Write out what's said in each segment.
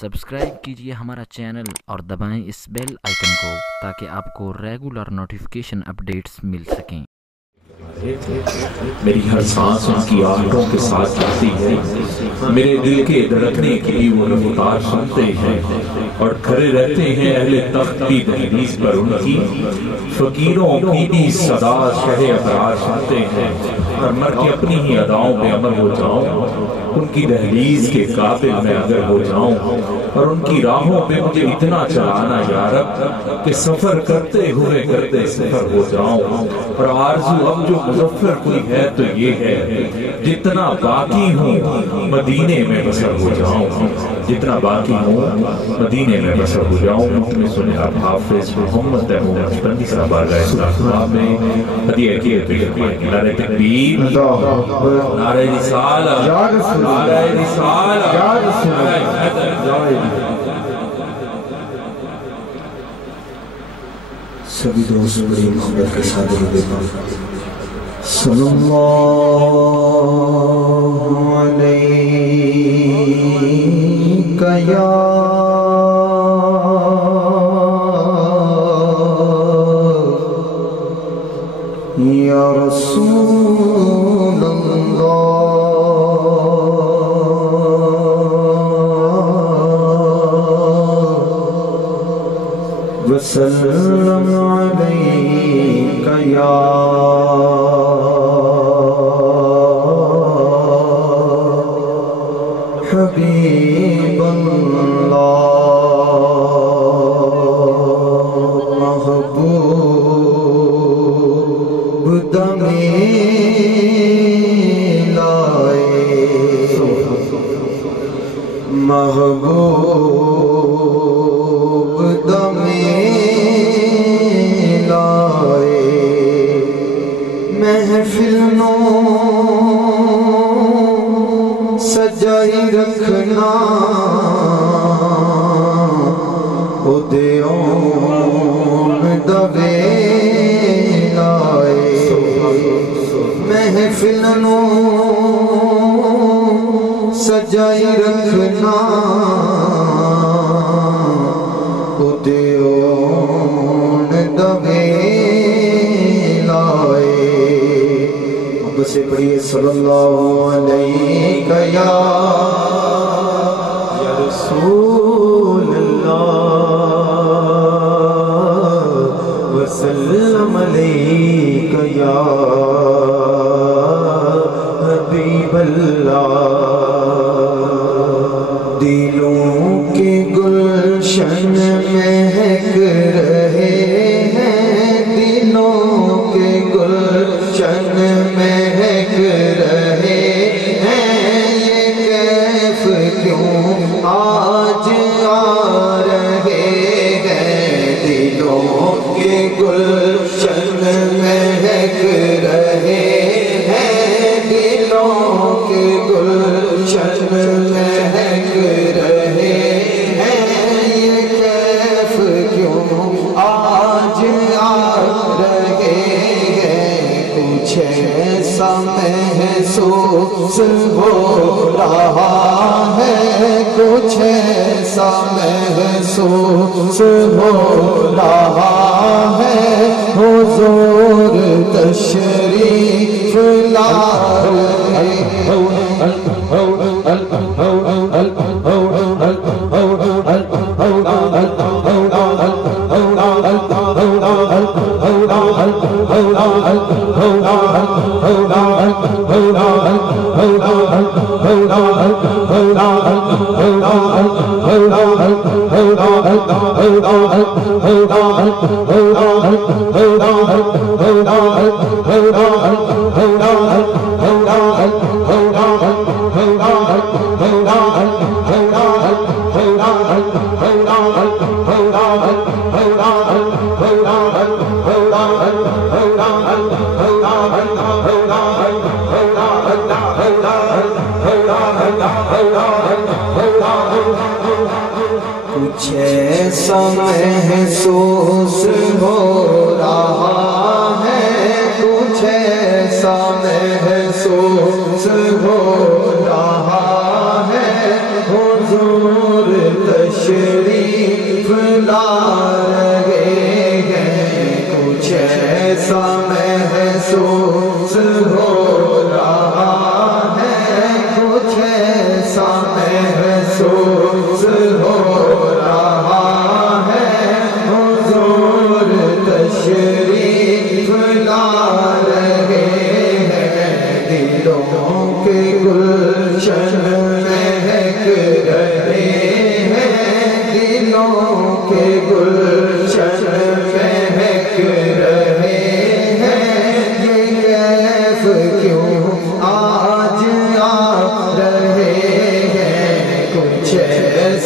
Subscribe کیجئے ہمارا channel اور دبائیں اس بیل آئیکن کو تاکہ آپ کو ریگولر نوٹیفیکیشن اپڈیٹس مل سکیں۔ میری ہر سانس ان کی آہٹوں کے ساتھ چلتی ہے، میرے دل کے دھڑکنے کی وہ رفتار سنتے ہیں اور کھڑے رہتے ہیں اہل تخت کی دہلیز پر ان کی فقیروں کی بھی صدا شہ ابرار سنتے ہیں، اور مر کے اپنی ہی اداؤں پہ عمل ہو جاؤں، ان کی دہلیز کے قابل میں اگر ہو جاؤں، اور ان کی راہوں پہ مجھے اتنا چلانا یا رب کہ سفر کرتے ہوئے کرتے سفر ہو جاؤں، اور آرزو اب جو مظفر کوئی ہے تو یہ ہے جتنا باقی ہوں مدینے میں بسر ہو جاؤں، جتنا باقی ہوں مدینے میں بسر ہو جاؤں۔ میں سنے آپ حافظ محمد تیمور نقشبندی صاحب آگئے صاحب میں ہدیہ کیے تو نعرہ تکبیر، نعرہ رسالہ، نعرہ رسالہ، نعرہ حیدر۔ سبھی دوست بڑی محبت کے ساتھ دیتا صلی اللہ علیہ یا رسول اللہ وسلم علیک یا حبیب اللہ، محبوب دمی لائے، محبوب دمی لائے، محفل نو سجائی رکھنا، او دیون دوے لائے، محفل نو سجائی رکھنا، او دیون دوے لائے۔ اب سے پڑھئے صلی اللہ علیہ یا رسول اللہ وسلم علیک یا حبیب اللہ۔ دلوں کے گلشن مہک رہے ہیں، دلوں کے گلشن مہک رہے ہیں، یہ کیف کیوں آج آ رہے ہیں، دلوں کے گلشن مہک رہے ہیں، دلوں کے گلشن مہک رہے ہیں، یہ کیف کیوں آج آ رہے ہیں، کچھ ایسا محسوس ہو رہا ہے، کچھ ایسا محسوس ہو رہا ہے، حضور تشریف لائے۔ کچھ ایسا محسوس ہو رہا ہے، کچھ ایسا محسوس ہو رہا ہے، حضور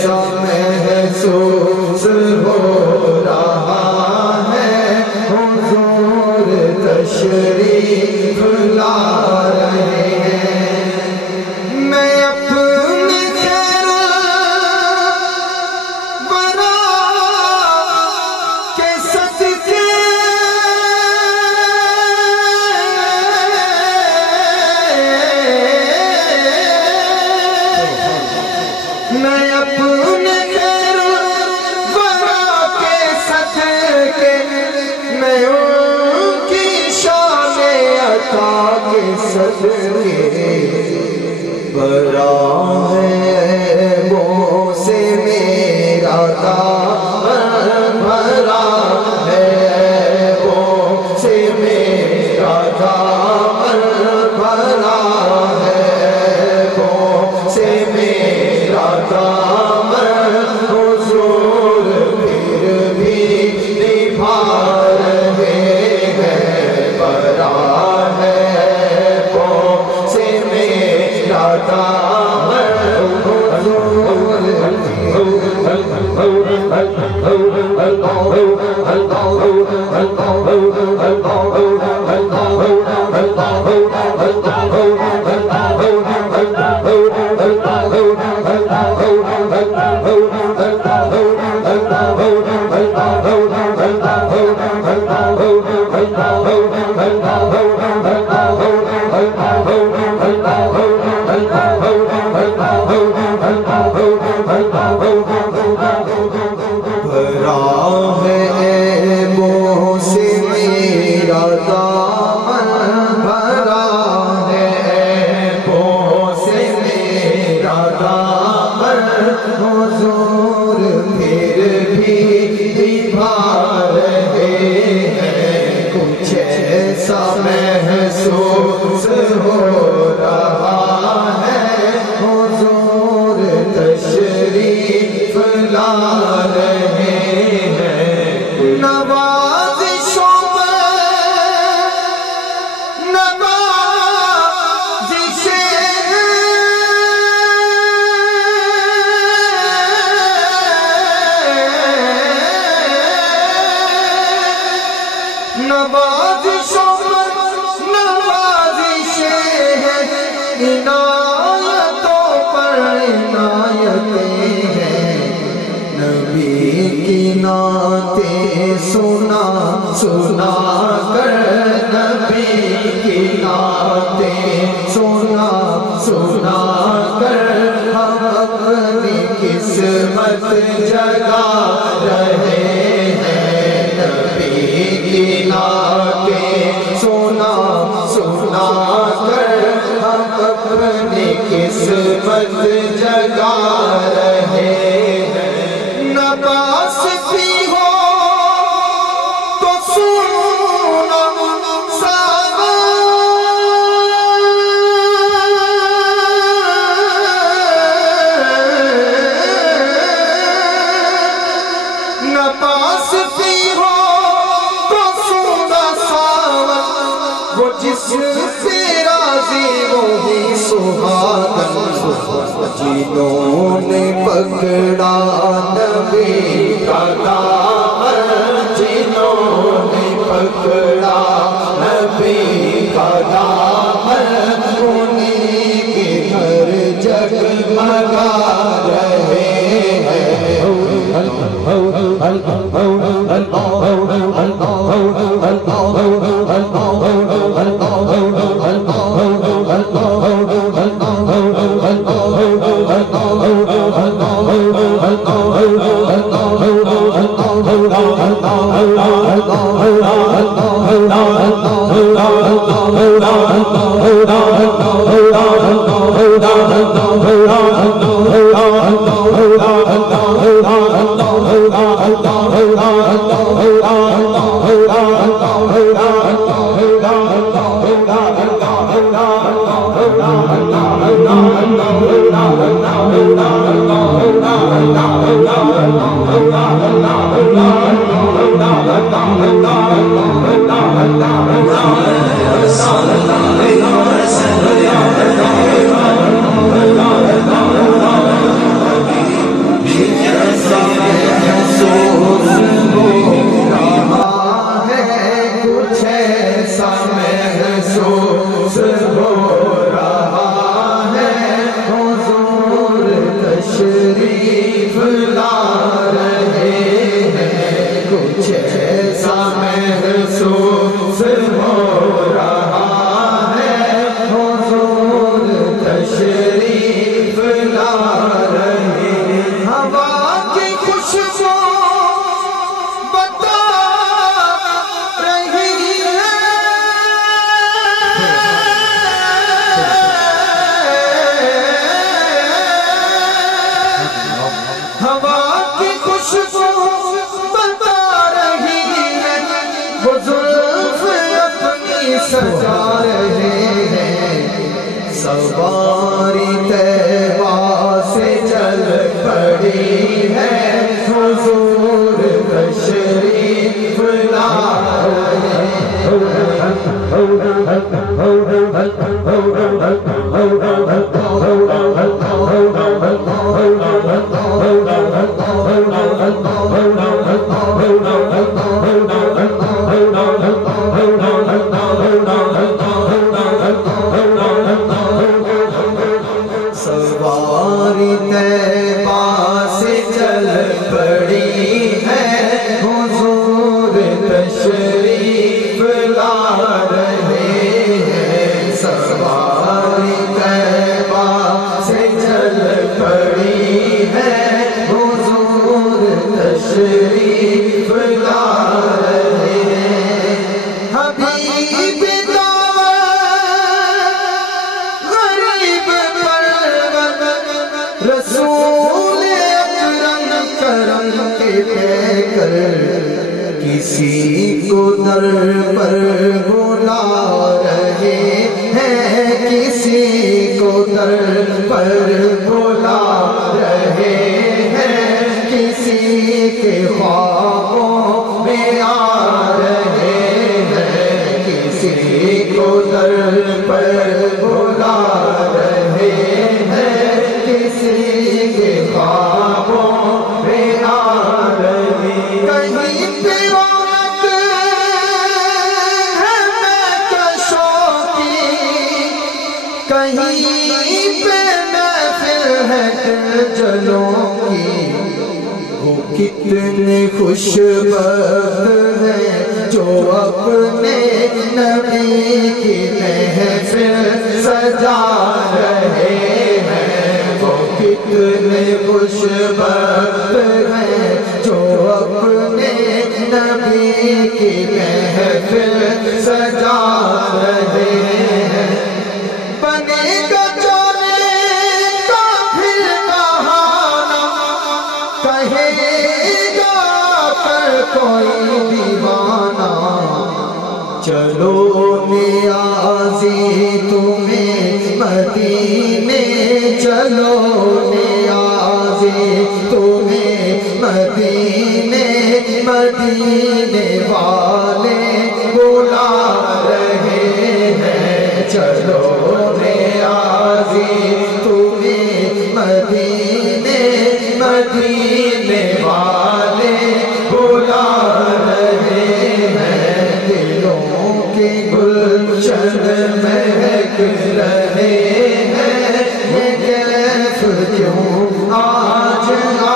कैसा महसूस हो रहा है, हुजूर तशरीफ ला रहे हैं। मैं अपने खैर बरा के सदके मैं अपने खैर बरा के सदके मैं उनकी शान अता के सदके बरा है वो से मेरा दामन भरा है, वो से मेरा दामन भरा है, वो से मेरा दामन हुजूर फिर भी निभा रहे हैं। बरा है वो से मेरा दामन हुजूर भरा है वो से मेरा दामन भरा है, वो से मेरा दामन हुजूर फिर भी निभा रहे हैं। कुछ ऐसा महसूस हो रहा है, हुजूर तशरीफ ला रहे हैं। नवाज़िशों में नवाज़िशें नवाज़िशों में नवाज़िशें हैं, इनायतों पर इनायतें हैं। नबी की नातें सुना सुना कर, नबी की नातें सुना सुना कर हम अपनी किस्मत जगा रहे हैं। नबी की नातें सुना सुना कर हम अपनी किस्मत जगा रहे हैं। नबास भी हो तो सुना सावन, नबास भी हो तो सुना सावन, वो जिस पे राजी वो ही सुहागन। जिन्होंने पकड़ा नबी का दामन, जिन्होंने पकड़ा नबी का दामन, उन्हीं के घर जगमगा रहे हैं। महसूस हो रहा है, कुछ ऐसा महसूस हो रहा है। हुजूर तशरीफ ला रहे हैं, कुछ ऐसा महसूस हो रहा है। हुजूर तशरीफ ला रहे हैं। हवा की खुशबू बता रही है, हवा की खुशबू बता रही है। वो जुल्फ अपनी सजा रहे हैं, सवारी तैबा से चल पड़ी है। हुजूर तशरीफ ला रहे सवारी तैबा से चल पड़ी है। हुजूर तशरीफ ला रहे हैं, सवारी तैबा से चल पड़ी है। हुजूर तशरीफ ला रहे हैं। हबीब रसूल अकरम करम के कहकर किसी को दर पर बुला रहे हैं, किसी को दर पर बुला रहे हैं। किसी के ख्वाबों में आ रहे हैं, किसी को दर पर बुला रहे हैं। किसी के ख्वाबों में आ रहे। कहीं पे रौनक है महकशों की, कहीं पे महफिल है दिलजलों की। वो कितने खुशबख्त हैं जो अपने नबी की महफिल सजा रहे हैं। कितने खुशबख्त हैं जो अपने नबी की महफिल सजा रहे हैं। बनेगा जाने का फिर बहाना, कहेगा कर कोई दीवाना। चलो नियाज़ी तुम्हें मदीने, चलो नियाज़ी तुम्हें मदीने। मदीने वाले बुला रहे हैं, चलो नियाज़ी तुम्हें मदीने। मदीने वाले बुला रहे हैं। दिलों के गुलशन महक रहे हैं, ये कैफ क्यों आज आ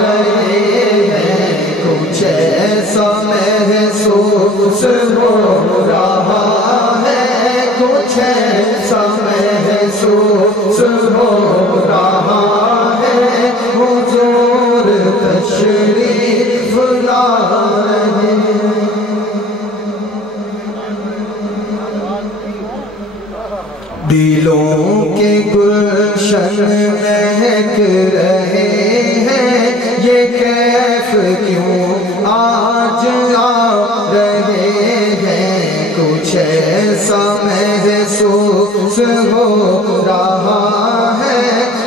रहे हैं। कुछ ऐसा महसूस हो रहा है, कुछ ऐसा महसूस हो रहा है। हुजूर तशरीफ ला रहे हैं। दिलों के गुलशन महक रहे हैं, ये कैफ क्यों आज आ रहे हैं। कुछ ऐसा महसूस हो रहा है,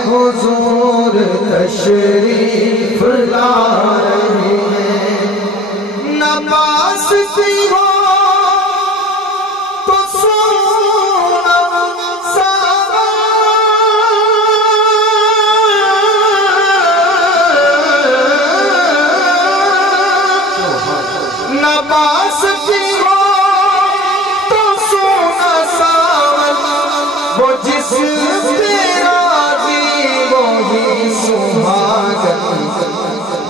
हुजूर तशरीफ ला रहे हैं। न पास भी हो तो सोना सारा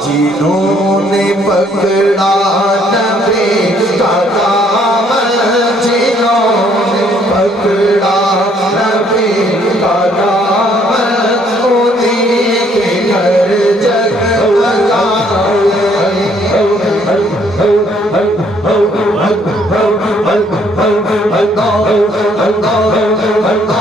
जिन्हों ने पकड़ा नबी का दामन, जिन्हों ने पकड़ा नबी का दामन, उन्हीं के घर जगमगा। Allah